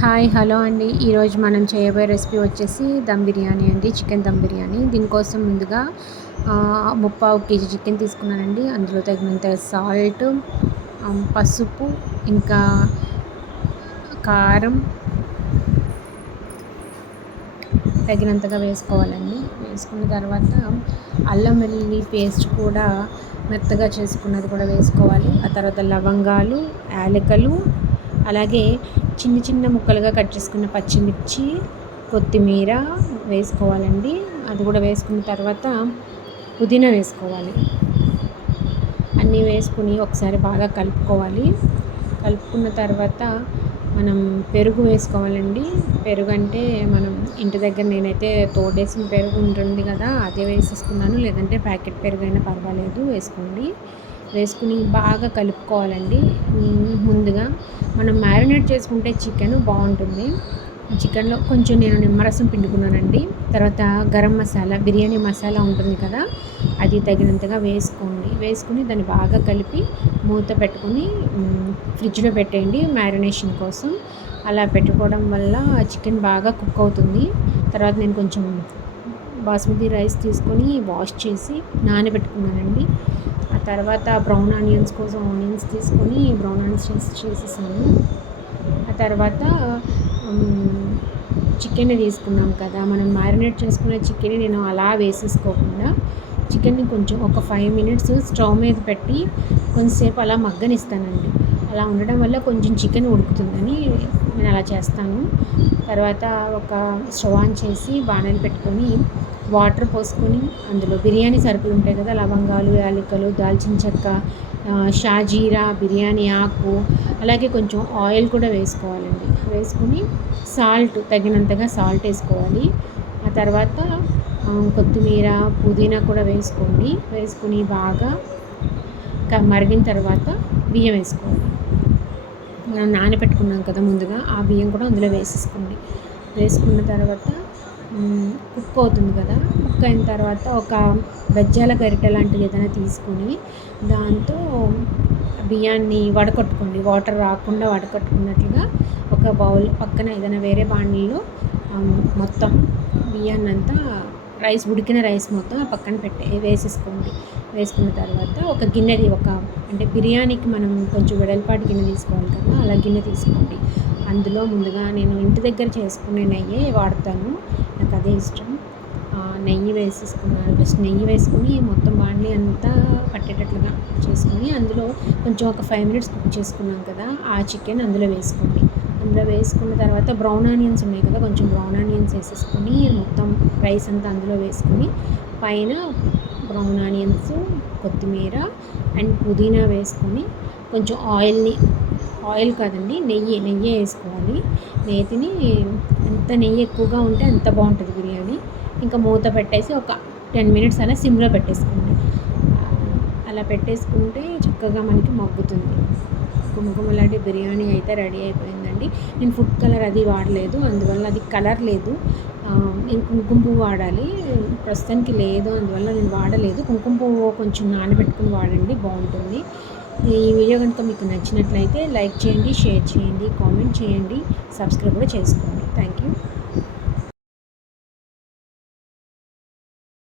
Hi hello అండి. ఈరోజు మనం చేయబోయే రెసిపీ వచ్చేసి దమ్ బిర్యానీ అండి చికెన్ దమ్ బిర్యానీ. దీనికోసం ముందుగా ముప్పావు కేజీ చికెన్ తీసుకున్నానండి. అందులో తగినంత సాల్ట్ పసుపు ఇంకా కారం తగినంతగా వేసుకోవాలండి. వేసుకున్న తర్వాత అల్లం వెల్లుల్లి పేస్ట్ కూడా మెత్తగా చేసుకున్నది కూడా వేసుకోవాలి. ఆ తర్వాత లవంగాలు యాలకలు అలాగే చిన్న చిన్న ముక్కలుగా కట్ చేసుకున్న పచ్చిమిర్చి కొత్తిమీర వేసుకోవాలండి. అది కూడా వేసుకున్న తర్వాత పుదీనా వేసుకోవాలి. అన్నీ వేసుకుని ఒకసారి బాగా కలుపుకోవాలి. కలుపుకున్న తర్వాత మనం పెరుగు వేసుకోవాలండి. పెరుగు అంటే మనం ఇంటి దగ్గర నేనైతే తోడేసిన పెరుగు ఉంటుంది కదా అదే వేసేసుకున్నాను. లేదంటే ప్యాకెట్ పెరుగు అయినా పర్వాలేదు వేసుకోండి. వేసుకుని బాగా కలుపుకోవాలండి. ముందుగా మనం మ్యారినేట్ చేసుకుంటే చికెన్ బాగుంటుంది. చికెన్లో కొంచెం నేను నిమ్మరసం పిండుకున్నానండి. తర్వాత గరం మసాలా బిర్యానీ మసాలా ఉంటుంది కదా అది తగినంతగా వేసుకోండి. వేసుకుని దాన్ని బాగా కలిపి మూత పెట్టుకుని ఫ్రిడ్జ్లో పెట్టేయండి మ్యారినేషన్ కోసం. అలా పెట్టుకోవడం వల్ల చికెన్ బాగా కుక్ అవుతుంది. తర్వాత నేను కొంచెం బాస్మతి రైస్ తీసుకొని వాష్ చేసి నానబెట్టుకున్నానండి. తర్వాత బ్రౌన్ ఆనియన్స్ కోసం ఆనియన్స్ తీసుకొని బ్రౌన్ ఆనియన్స్ చేసి చేసేసాను. ఆ తర్వాత చికెన్ తీసుకున్నాం కదా మనం మ్యారినేట్ చేసుకున్న చికెన్ నేను అలా వేసేసుకోకుండా చికెన్ని కొంచెం ఒక ఫైవ్ మినిట్స్ స్టవ్ మీద పెట్టి కొంచెంసేపు అలా మగ్గనిస్తానండి. అలా ఉండడం వల్ల కొంచెం చికెన్ ఉడుకుతుందని నేను అలా చేస్తాను. తర్వాత ఒక స్టవ్ ఆన్ చేసి బాణలు పెట్టుకొని వాటర్ పోసుకొని అందులో బిర్యానీ సరుకులు ఉంటాయి కదా లవంగాలు యాలకులు దాల్చిన చెక్క షాజీరా బిర్యానీ ఆకు అలాగే కొంచెం ఆయిల్ కూడా వేసుకోవాలండి. వేసుకుని సాల్ట్ తగినంతగా సాల్ట్ వేసుకోవాలి. ఆ తర్వాత కొత్తిమీర పుదీనా కూడా వేసుకోండి. వేసుకుని బాగా మరిగిన తర్వాత బియ్యం వేసుకోవాలి. నానబెట్టుకున్నాం కదా ముందుగా ఆ బియ్యం కూడా అందులో వేసేసుకోండి. వేసుకున్న తర్వాత కుక్ అవుతుంది కదా. కుక్ అయిన తర్వాత ఒక బజ్జాల గరిటె లాంటిది ఏదైనా తీసుకొని దాంతో బియ్యాన్ని వడకట్టుకోండి. వాటర్ రాకుండా వడకట్టుకున్నట్లుగా ఒక బౌల్ పక్కన ఏదైనా వేరే బాణీలో మొత్తం బియ్యాన్ని అంతా రైస్ ఉడికిన రైస్ మొత్తం ఆ పక్కన పెట్టే వేసేసుకోండి. వేసుకున్న తర్వాత ఒక గిన్నెది ఒక అంటే బిర్యానీకి మనం కొంచెం వెడల్పాటి గిన్నె తీసుకోవాలి కదా అలా గిన్నె తీసుకోండి. అందులో ముందుగా నేను ఇంటి దగ్గర చేసుకునే నెయ్యి వాడతాను. నాకు అదే ఇష్టం. నెయ్యి వేసేసుకున్నాను. ఫస్ట్ నెయ్యి వేసుకుని మొత్తం బాండ్లీ అంతా పట్టేటట్లుగా చేసుకుని అందులో కొంచెం ఒక ఫైవ్ మినిట్స్ కుక్ చేసుకున్నాం కదా ఆ చికెన్ అందులో వేసుకోండి. అందులో వేసుకున్న తర్వాత బ్రౌన్ ఆనియన్స్ ఉన్నాయి కదా కొంచెం బ్రౌన్ ఆనియన్స్ వేసేసుకొని మొత్తం రైస్ అంతా అందులో వేసుకొని పైన బ్రౌన్ ఆనియన్స్ కొత్తిమీర అండ్ పుదీనా వేసుకొని కొంచెం ఆయిల్ని ఆయిల్ కాదండి నెయ్యి నెయ్యి వేసుకోవాలి. నేతిని ఎంత నెయ్యి ఎక్కువగా ఉంటే అంత బాగుంటుంది బిర్యానీ. ఇంకా మూత పెట్టేసి ఒక టెన్ మినిట్స్ అలా సిమ్లో పెట్టేసుకోండి. అలా పెట్టేసుకుంటే చక్కగా మనకి మగ్గుతుంది. లాంటి బిర్యానీ అయితే రెడీ అయిపోయిందండి. నేను ఫుడ్ కలర్ అది వాడలేదు అందువల్ల అది కలర్ లేదు. నేను కుంకుమ పువ్వు వాడాలి. ప్రస్తుతానికి లేదు అందువల్ల నేను వాడలేదు. కుంకుమ పువ్వు కొంచెం నానబెట్టుకుని వాడండి బాగుంటుంది. ఈ వీడియో కనుక మీకు నచ్చినట్లయితే లైక్ చేయండి షేర్ చేయండి కామెంట్ చేయండి సబ్స్క్రైబ్ కూడా చేసుకోండి. Thank you.